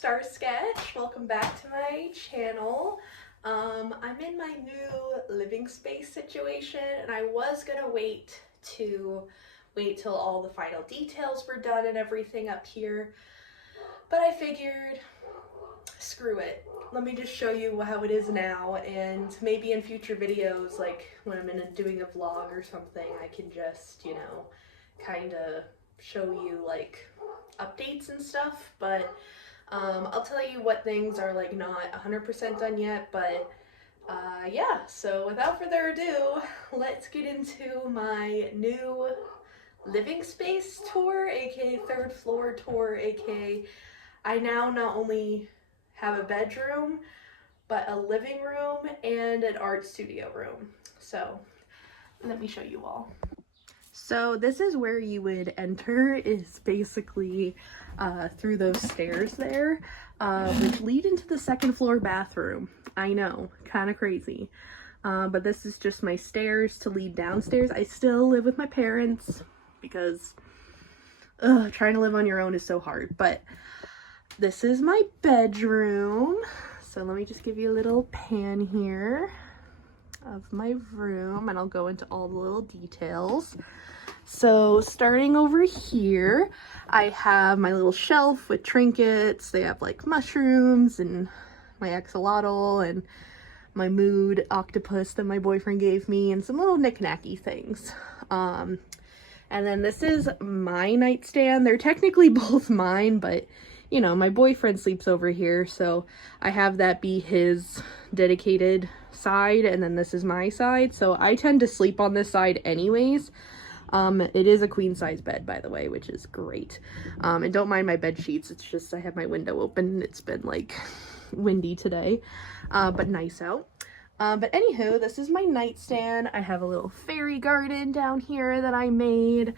Star Sketch. Welcome back to my channel. I'm in my new living space situation, and I was gonna wait till all the final details were done and everything up here, but I figured, screw it. Let me just show you how it is now, and maybe in future videos, like when I'm doing a vlog or something, I can just, you know, kind of show you like updates and stuff. But I'll tell you what things are like not 100% done yet, but yeah, so without further ado, let's get into my new living space tour, aka third floor tour, aka I now not only have a bedroom, but a living room and an art studio room. So let me show you all. So this is where you would enter, is basically through those stairs there, which lead into the second floor bathroom. I know, kind of crazy. But this is just my stairs to lead downstairs. I still live with my parents because trying to live on your own is so hard. But this is my bedroom. So let me just give you a little pan here of my room, and I'll go into all the little details. So starting over here, I have my little shelf with trinkets. They have like mushrooms and my axolotl and my mood octopus that my boyfriend gave me, and some little knick-knacky things. And then this is my nightstand. They're technically both mine, but you know, my boyfriend sleeps over here, so I have that be his dedicated side, and then this is my side. So I tend to sleep on this side anyways. It is a queen size bed, by the way, which is great. And don't mind my bed sheets. It's just I have my window open. It's been like windy today, but nice out. But anywho, this is my nightstand. I have a little fairy garden down here that I made.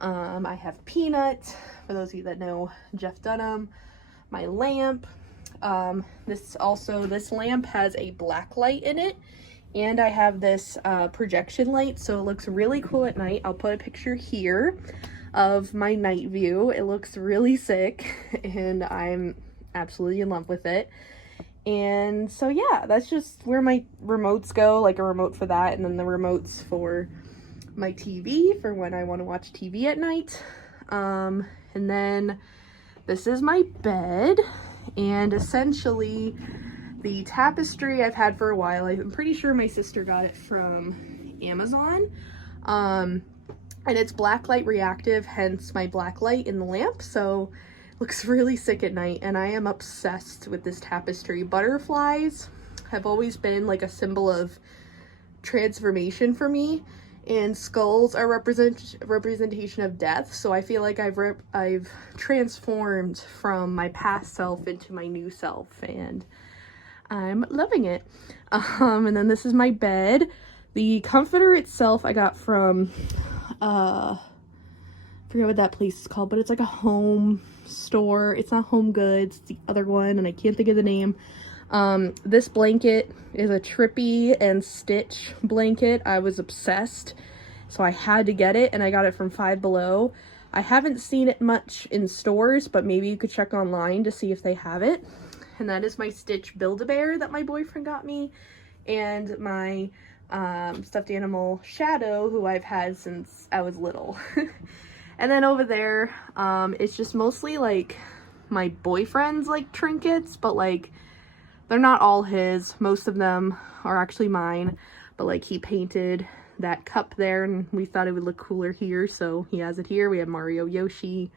I have Peanut, for those of you that know Jeff Dunham, my lamp. This lamp has a black light in it, and I have this projection light, so it looks really cool at night. I'll put a picture here of my night view. It looks really sick, and I'm absolutely in love with it. And so yeah, that's just where my remotes go, like a remote for that, and then the remotes for my TV for when I want to watch TV at night. And then this is my bed, and essentially the tapestry I've had for a while. I'm pretty sure my sister got it from Amazon. And it's black light reactive, hence my black light in the lamp. So it looks really sick at night, and I am obsessed with this tapestry. Butterflies have always been like a symbol of transformation for me, and skulls are representation of death. So I feel like I've transformed from my past self into my new self, and I'm loving it. And then this is my bed. The comforter itself I got from I forget what that place is called, but it's like a home store. It's not Home Goods, it's the other one, and I can't think of the name. This blanket is a Trippy and Stitch blanket. I was obsessed, so I had to get it, and I got it from Five Below. I haven't seen it much in stores, but maybe you could check online to see if they have it. And that is my Stitch Build-A-Bear that my boyfriend got me, and my stuffed animal Shadow, who I've had since I was little. And then over there, it's just mostly like my boyfriend's like trinkets, but like they're not all his. Most of them are actually mine, but like he painted that cup there, and we thought it would look cooler here, so he has it here. We have Mario, Yoshi,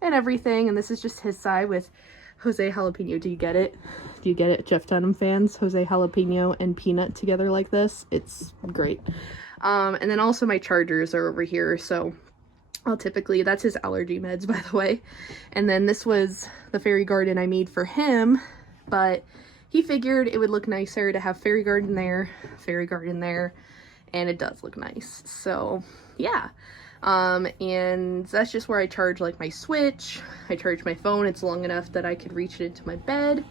and everything. And this is just his side with Jose Jalapeno. Do you get it? Do you get it, Jeff Dunham fans? Jose Jalapeno and Peanut together like this. It's great. And then also my chargers are over here, so I'll typically, that's his allergy meds, by the way. And then this was the fairy garden I made for him, but he figured it would look nicer to have fairy garden there, and it does look nice. So yeah, and that's just where I charge like my Switch. I charge my phone. It's long enough that I could reach it into my bed.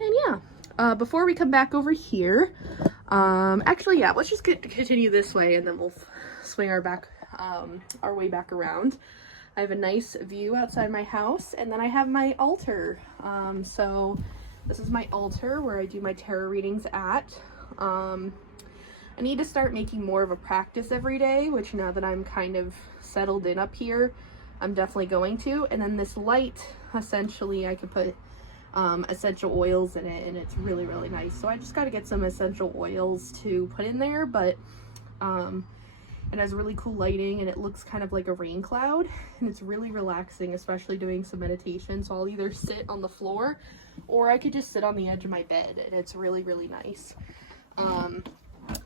And yeah, before we come back over here, actually, yeah, let's just continue this way, and then we'll swing our way back around. I have a nice view outside my house, and then I have my altar. So this is my altar where I do my tarot readings at. I need to start making more of a practice every day, which now that I'm kind of settled in up here, I'm definitely going to. And then this light, essentially I could put essential oils in it, and it's really, really nice. So I just got to get some essential oils to put in there, but it has really cool lighting, and it looks kind of like a rain cloud, and it's really relaxing, especially doing some meditation. So I'll either sit on the floor or I could just sit on the edge of my bed, and it's really, really nice.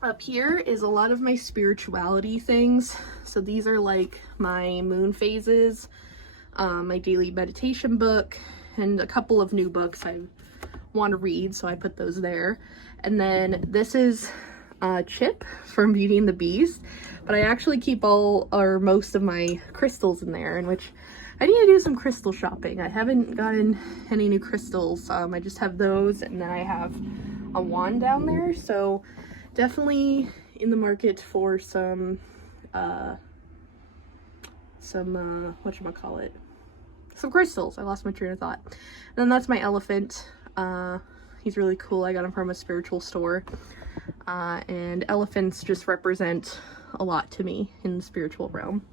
Up here is a lot of my spirituality things. So these are like my moon phases, my daily meditation book, and a couple of new books I want to read, so I put those there. And then this is Chip from Beauty and the Beast, but I actually keep all or most of my crystals in there, in which I need to do some crystal shopping. I haven't gotten any new crystals. I just have those, and then I have a wand down there, so definitely in the market for some whatchamacallit, some crystals. I lost my train of thought. And then that's my elephant. He's really cool. I got him from a spiritual store. And elephants just represent a lot to me in the spiritual realm.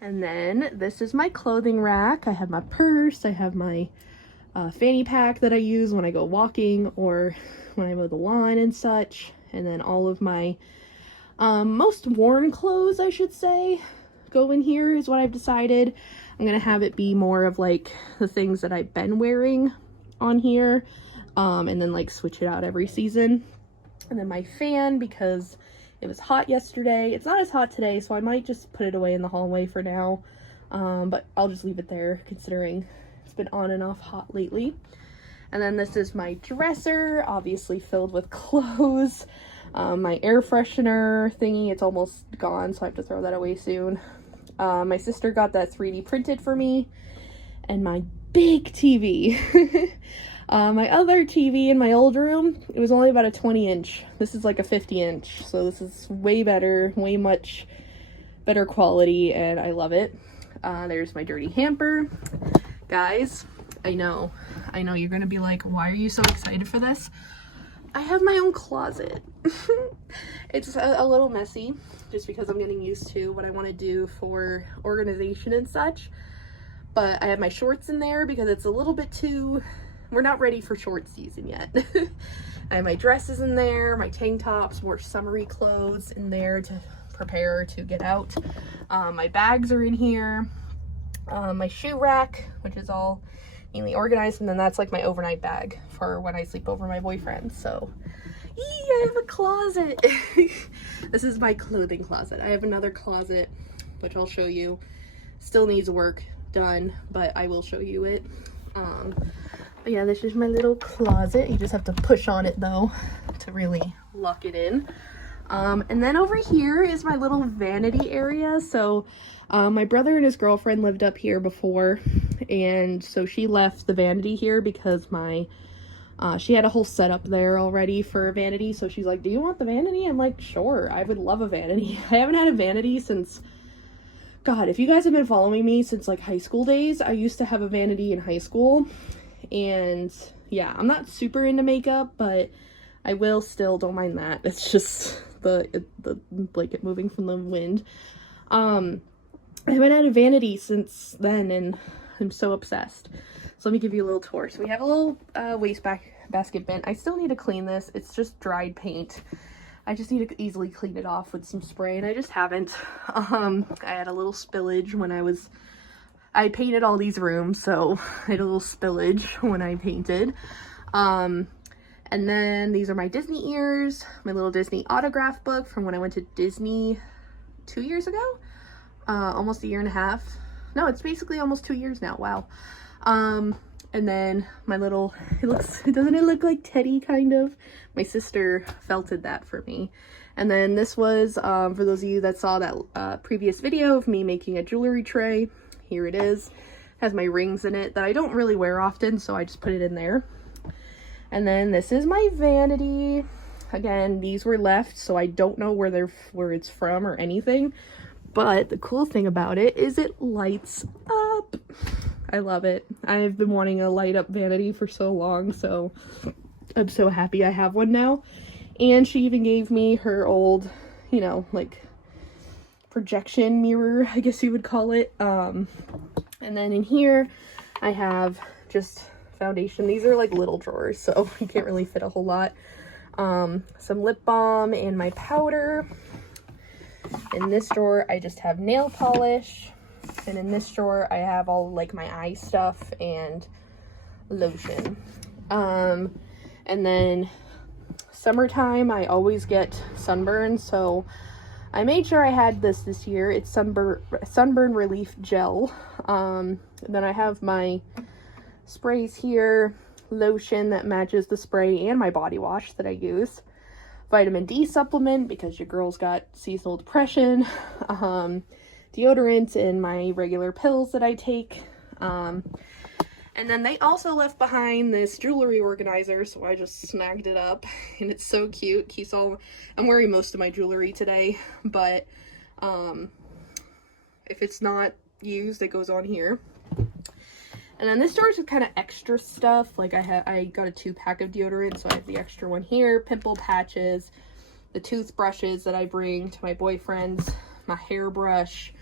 And then this is my clothing rack. I have my purse. I have my fanny pack that I use when I go walking or when I mow the lawn and such. And then all of my most worn clothes, I should say, go in here is what I've decided. I'm gonna have it be more of like the things that I've been wearing on here, and then like switch it out every season. And then my fan, because it was hot yesterday. It's not as hot today, so I might just put it away in the hallway for now, but I'll just leave it there considering it's been on and off hot lately. And then this is my dresser, obviously filled with clothes. My air freshener thingy, it's almost gone, so I have to throw that away soon. My sister got that 3D printed for me. And my big TV. My other TV in my old room, it was only about a 20-inch. This is like a 50-inch, so this is way better, way much better quality, and I love it. There's my dirty hamper. Guys, I know you're gonna be like, why are you so excited for this? I have my own closet. It's a little messy just because I'm getting used to what I want to do for organization and such, but I have my shorts in there because it's a little bit too, we're not ready for short season yet. I have my dresses in there, my tank tops, more summery clothes in there to prepare to get out. My bags are in here. My shoe rack, which is all neatly organized, and then that's like my overnight bag for when I sleep over my boyfriend. So I have a closet. This is my clothing closet. I have another closet which I'll show you, still needs work done, but I will show you it. But yeah, this is my little closet. You just have to push on it though to really lock it in. And then over here is my little vanity area. So my brother and his girlfriend lived up here before, and so she left the vanity here because she had a whole setup there already for a vanity. So she's like, do you want the vanity? I'm like, sure, I would love a vanity. I haven't had a vanity since, God, if you guys have been following me since like high school days, I used to have a vanity in high school. And yeah, I'm not super into makeup, but I will still, don't mind that. It's just the blanket moving from the wind. I haven't had a vanity since then, and I'm so obsessed. So let me give you a little tour. So we have a little basket bin. I still need to clean this. It's just dried paint. I just need to easily clean it off with some spray, and I just haven't. I had a little spillage when I painted all these rooms, so I had a little spillage when I painted. And then these are my Disney ears, my little Disney autograph book from when I went to Disney 2 years ago, almost a year and a half. No, it's basically almost 2 years now. Wow. And then my little, doesn't it look like Teddy kind of? My sister felted that for me. And then this was, for those of you that saw that previous video of me making a jewelry tray, here it is. It has my rings in it that I don't really wear often, so I just put it in there. And then this is my vanity. Again, these were left, so I don't know where it's from or anything. But the cool thing about it is it lights up. I love it. I've been wanting a light up vanity for so long, so I'm so happy I have one now. And she even gave me her old, you know, like projection mirror, I guess you would call it. And then in here I have just foundation. These are like little drawers, so you can't really fit a whole lot. Some lip balm and my powder. In this drawer I just have nail polish, and in this drawer I have all like my eye stuff and lotion. And then summertime I always get sunburn, so I made sure I had this year. It's sunburn relief gel. Then I have my sprays here, lotion that matches the spray, and my body wash that I use. Vitamin D supplement because your girl's got seasonal depression. Deodorant and my regular pills that I take. And then they also left behind this jewelry organizer, so I just snagged it up, and it's so cute. Keeps all, I'm wearing most of my jewelry today, but if it's not used, it goes on here. And then this drawer is kind of extra stuff. Like I got a 2-pack of deodorant, so I have the extra one here. Pimple patches, the toothbrushes that I bring to my boyfriend's, my hairbrush.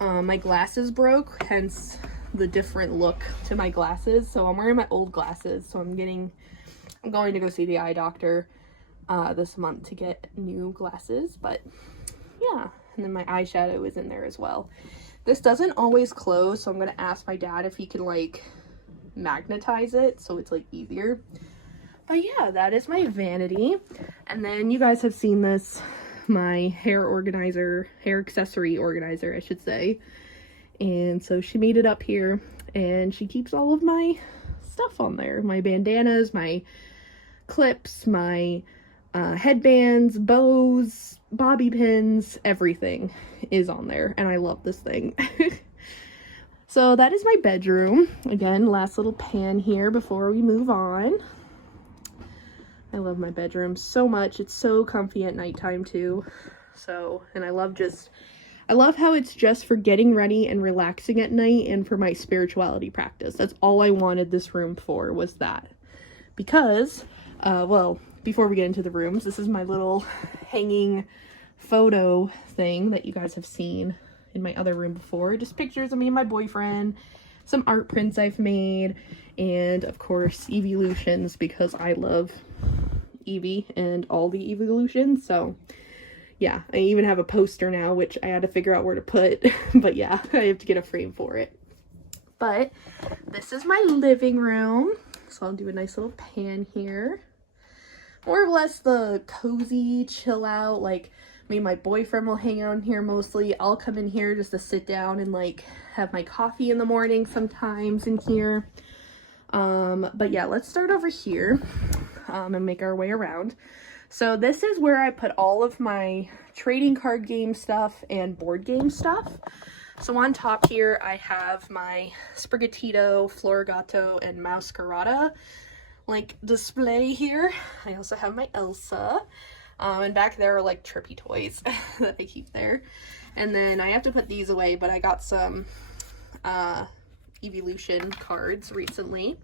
My glasses broke, hence the different look to my glasses. So I'm wearing my old glasses, so I'm going to go see the eye doctor this month to get new glasses. But yeah, and then my eyeshadow is in there as well. This doesn't always close, so I'm going to ask my dad if he can like magnetize it so it's like easier. But yeah, that is my vanity. And then you guys have seen this, my hair accessory organizer, I should say. And so she made it up here, and she keeps all of my stuff on there. My bandanas, my clips, my headbands, bows, bobby pins, everything is on there, and I love this thing. So that is my bedroom. Again, last little pan here before we move on. I love my bedroom so much. It's so comfy at nighttime too. So, and I love how it's just for getting ready and relaxing at night and for my spirituality practice. That's all I wanted this room for, was that. Because, well, before we get into the rooms, this is my little hanging photo thing that you guys have seen in my other room before. Just pictures of me and my boyfriend, some art prints I've made, and of course evolutions, because I love Eevee and all the evolutions. So yeah, I even have a poster now, which I had to figure out where to put, but yeah, I have to get a frame for it. But this is my living room, so I'll do a nice little pan here. More or less the cozy chill out, like me and my boyfriend will hang out in here mostly. I'll come in here just to sit down and like have my coffee in the morning sometimes in here. But yeah, let's start over here and make our way around. So this is where I put all of my trading card game stuff and board game stuff. So on top here I have my Sprigatito, Florigato, and Masquerada like display here. I also have my Elsa. And back there are like trippy toys that I keep there. And then I have to put these away, but I got some evolution cards recently.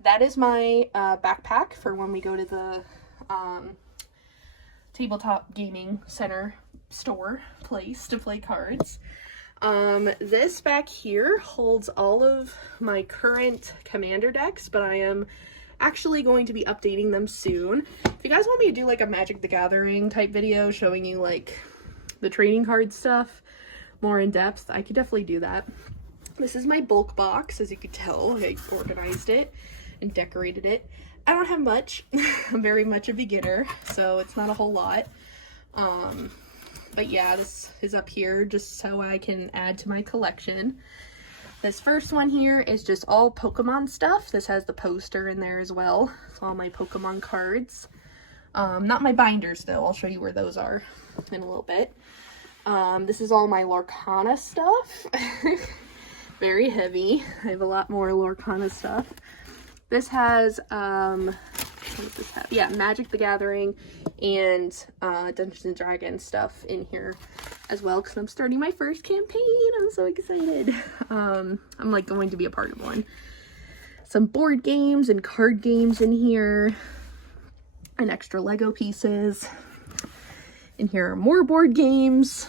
That is my backpack for when we go to the tabletop gaming center place to play cards. This back here holds all of my current commander decks, but I am actually going to be updating them soon. If you guys want me to do like a Magic the Gathering type video showing you like the trading card stuff more in depth, I could definitely do that. This is my bulk box. As you could tell, I organized it and decorated it. I don't have much. I'm very much a beginner, so it's not a whole lot. But yeah, this is up here just so I can add to my collection. This first one here is just all Pokemon stuff. This has the poster in there as well. It's all my Pokemon cards. Not my binders though. I'll show you where those are in a little bit. This is all my Lorcana stuff. Very heavy. I have a lot more Lorcana stuff. This has, what does this have? Yeah, Magic the Gathering and Dungeons and Dragons stuff in here as well, because I'm starting my first campaign. I'm so excited. I'm like going to be a part of one. Some board games and card games in here, and extra Lego pieces. In here are more board games.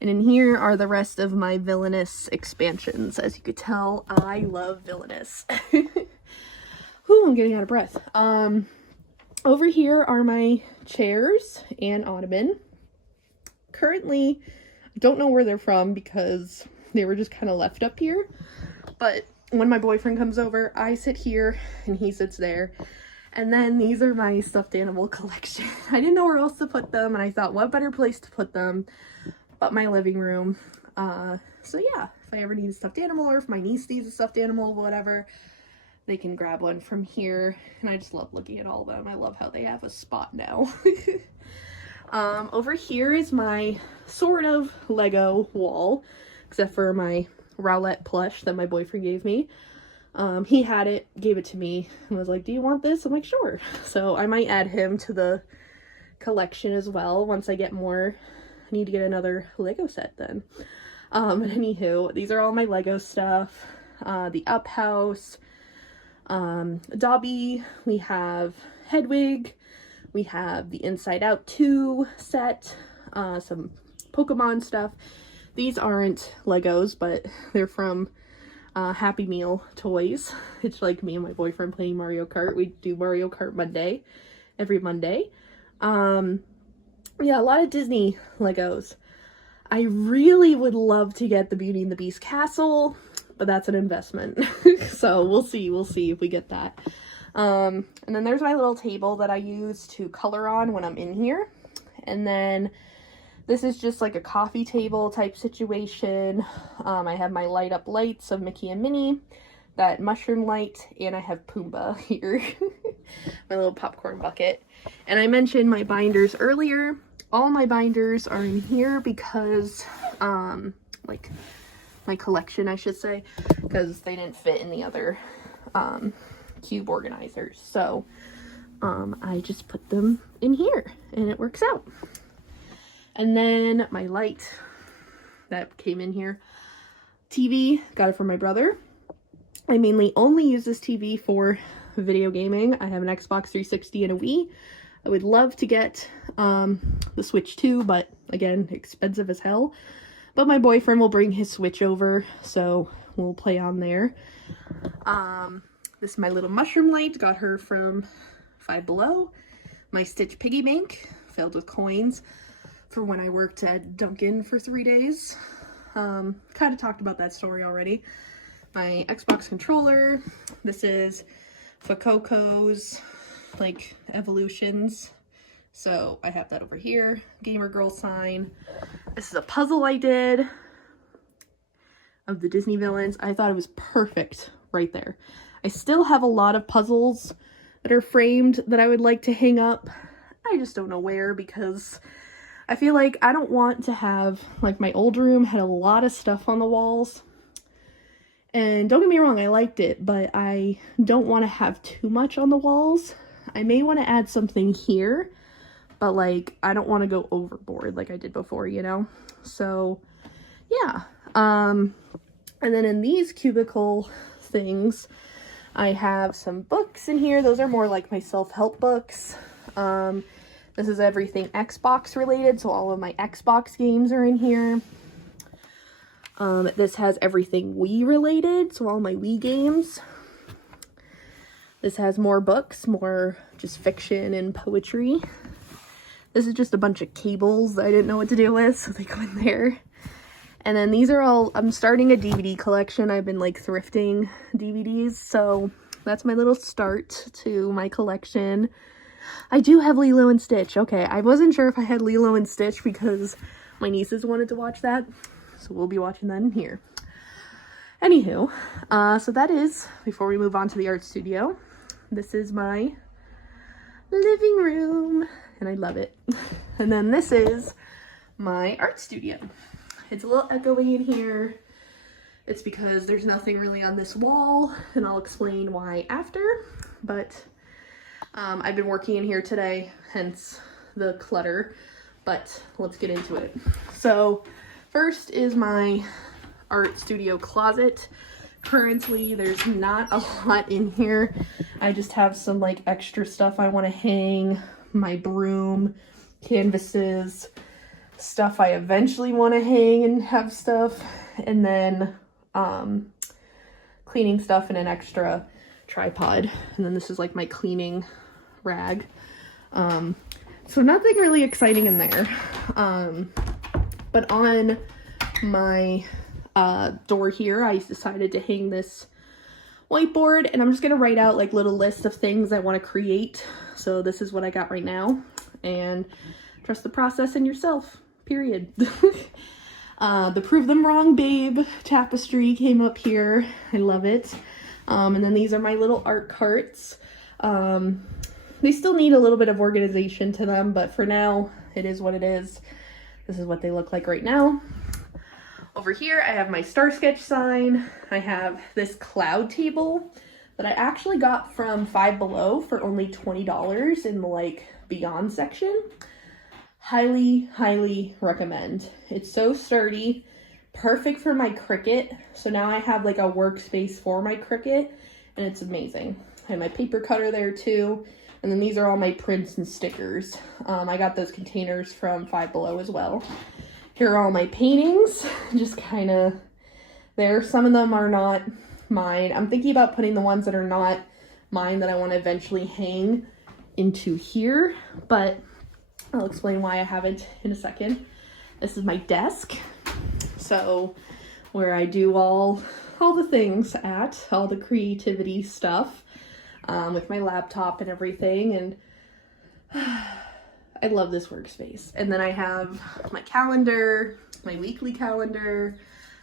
And in here are the rest of my Villainous expansions. As you could tell, I love Villainous. Whew, I'm getting out of breath. Over here are my chairs and ottoman. Currently, I don't know where they're from because they were just kind of left up here. But when my boyfriend comes over, I sit here and he sits there. And then these are my stuffed animal collection. I didn't know where else to put them, and I thought, what better place to put them but my living room. So yeah, if I ever need a stuffed animal, or if my niece needs a stuffed animal, whatever, they can grab one from here. And I just love looking at all of them. I love how they have a spot now. Over here is my sort of Lego wall, except for my Rowlett plush that my boyfriend gave me. He had it, gave it to me, and was like, do you want this? I'm like, sure. So I might add him to the collection as well once I get more. I need to get another Lego set then. Anywho, these are all my Lego stuff. The Up House, Dobby, we have Hedwig, we have the Inside Out 2 set, some Pokemon stuff. These aren't Legos, but they're from Happy Meal toys. It's like me and my boyfriend playing Mario Kart. We do Mario Kart Monday, every Monday. Yeah, a lot of Disney Legos. I really would love to get the Beauty and the Beast castle, but that's an investment. So we'll see if we get that. And then there's my little table that I use to color on when I'm in here. And then this is just like a coffee table type situation. I have my light up lights of Mickey and Minnie, that mushroom light, and I have Pumbaa here. My little popcorn bucket. And I mentioned my binders earlier. All my binders are in here because, like, my collection, I should say, because they didn't fit in the other cube organizers. So, I just put them in here, and it works out. And then my light that came in here. TV, got it from my brother. I mainly only use this TV for video gaming. I have an Xbox 360 and a Wii. I would love to get the Switch too, but again, expensive as hell. But my boyfriend will bring his Switch over, so we'll play on there. This is my little mushroom light. Got her from Five Below. My Stitch piggy bank, filled with coins, for when I worked at Dunkin' for 3 days. Kind of talked about that story already. My Xbox controller. This is Fuecoco's, like, evolutions. So I have that over here. Gamer girl sign. This is a puzzle I did of the Disney villains. I thought it was perfect right there. I still have a lot of puzzles that are framed that I would like to hang up. I just don't know where, because I feel like I don't want to have, like, my old room had a lot of stuff on the walls. And don't get me wrong, I liked it, but I don't want to have too much on the walls. I may want to add something here, but, like, I don't want to go overboard like I did before, you know? So, yeah. And then in these cubicle things, I have some books in here. Those are more like my self-help books. This is everything Xbox related, so all of my Xbox games are in here. This has everything Wii related, so all my Wii games. This has more books, more just fiction and poetry. This is just a bunch of cables that I didn't know what to do with, so they go in there. And then these are all, I'm starting a DVD collection. I've been, like, thrifting DVDs, so that's my little start to my collection. I do have Lilo and Stitch. Okay, I wasn't sure if I had Lilo and Stitch because my nieces wanted to watch that, so we'll be watching that in here. Anywho, so that is, before we move on to the art studio, this is my living room, and I love it. And then this is my art studio. It's a little echoey in here. It's because there's nothing really on this wall, and I'll explain why after, but I've been working in here today, hence the clutter. but let's get into it. So first is my art studio closet. Currently there's not a lot in here. I just have some like extra stuff I want to hang, my broom, canvases, stuff I eventually want to hang and have stuff, and then cleaning stuff in an extra tripod. And then this is like my cleaning rag. So nothing really exciting in there. But on my door here, I decided to hang this whiteboard, and I'm just gonna write out like little lists of things I want to create. So this is what I got right now, and trust the process and yourself, period. The Prove Them Wrong Babe tapestry came up here. I love it. And then these are my little art carts. They still need a little bit of organization to them, but for now, it is what it is. This is what they look like right now. Over here, I have my star sketch sign. I have this cloud table that I actually got from Five Below for only $20 in the like Beyond section. Highly, highly recommend. It's so sturdy, perfect for my Cricut. So now I have like a workspace for my Cricut, and it's amazing. I have my paper cutter there too. And then these are all my prints and stickers. I got those containers from Five Below as well. Here are all my paintings, just kind of there. Some of them are not mine. I'm thinking about putting the ones that are not mine that I want to eventually hang into here, but I'll explain why I haven't in a second. This is my desk. So where I do all the things at, all the creativity stuff, with my laptop and everything. And I love this workspace. And then I have my calendar, my weekly calendar,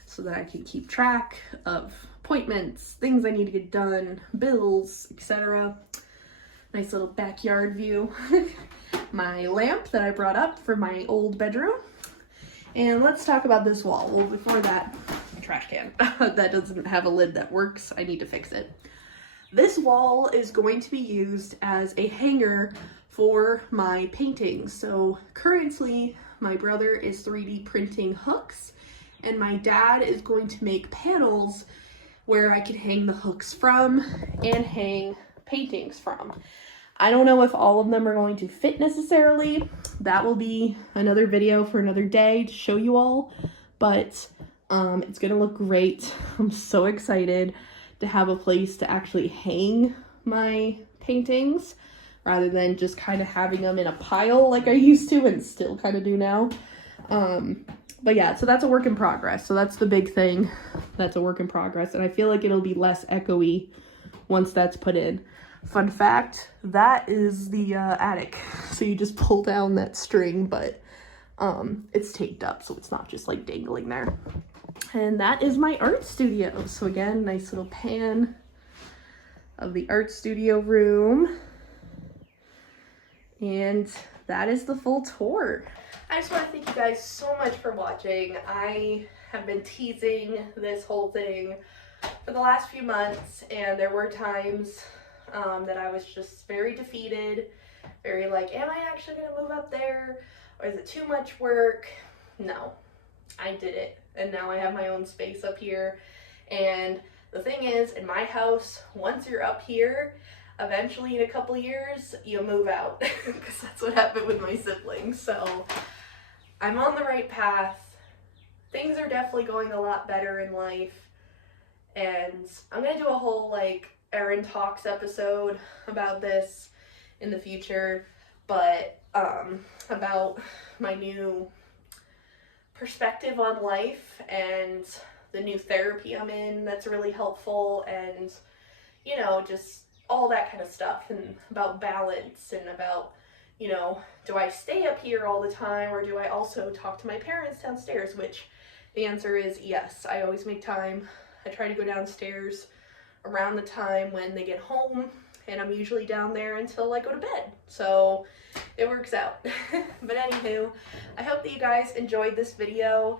so that I can keep track of appointments, things I need to get done, bills, etc. Nice little backyard view. My lamp that I brought up for my old bedroom. And let's talk about this wall. Well, before that, trash can. That doesn't have a lid that works. I need to fix it. This wall is going to be used as a hanger for my paintings. So currently my brother is 3D printing hooks, and my dad is going to make panels where I can hang the hooks from and hang paintings from. I don't know if all of them are going to fit necessarily. That will be another video for another day to show you all, but it's gonna look great. I'm so excited to have a place to actually hang my paintings rather than just kind of having them in a pile like I used to and still kind of do now. But yeah, so that's a work in progress. So that's the big thing. That's a work in progress, and I feel like it'll be less echoey once that's put in. Fun fact, that is the attic. So you just pull down that string, but it's taped up, so it's not just like dangling there. And that is my art studio. So again, nice little pan of the art studio room. And that is the full tour. I just want to thank you guys so much for watching. I have been teasing this whole thing for the last few months, and there were times that I was just very defeated, very like, am I actually gonna move up there, or is it too much work? No, I did it, and now I have my own space up here. And the thing is, in my house, once you're up here, eventually in a couple years you move out, because that's what happened with my siblings. So I'm on the right path. Things are definitely going a lot better in life, and I'm gonna do a whole like Erin Talks episode about this in the future, but about my new perspective on life and the new therapy I'm in that's really helpful, and you know, just all that kind of stuff, and about balance, and about, you know, do I stay up here all the time, or do I also talk to my parents downstairs? Which the answer is yes. I always make time. I try to go downstairs around the time when they get home, and I'm usually down there until I go to bed, so it works out. But anywho, I hope that you guys enjoyed this video.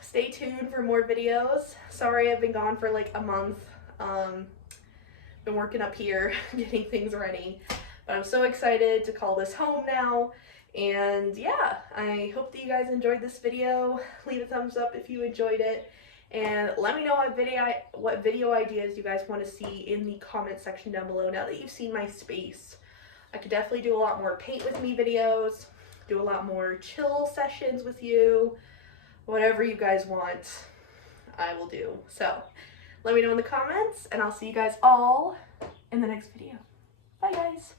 Stay tuned for more videos. Sorry I've been gone for like a month. Been working up here getting things ready, but I'm so excited to call this home now, And yeah, I hope that you guys enjoyed this video. Leave a thumbs up if you enjoyed it. And let me know what video ideas you guys want to see in the comment section down below. Now that you've seen my space, I could definitely do a lot more paint with me videos, do a lot more chill sessions with you. Whatever you guys want, I will do. So let me know in the comments, and I'll see you guys all in the next video. Bye guys.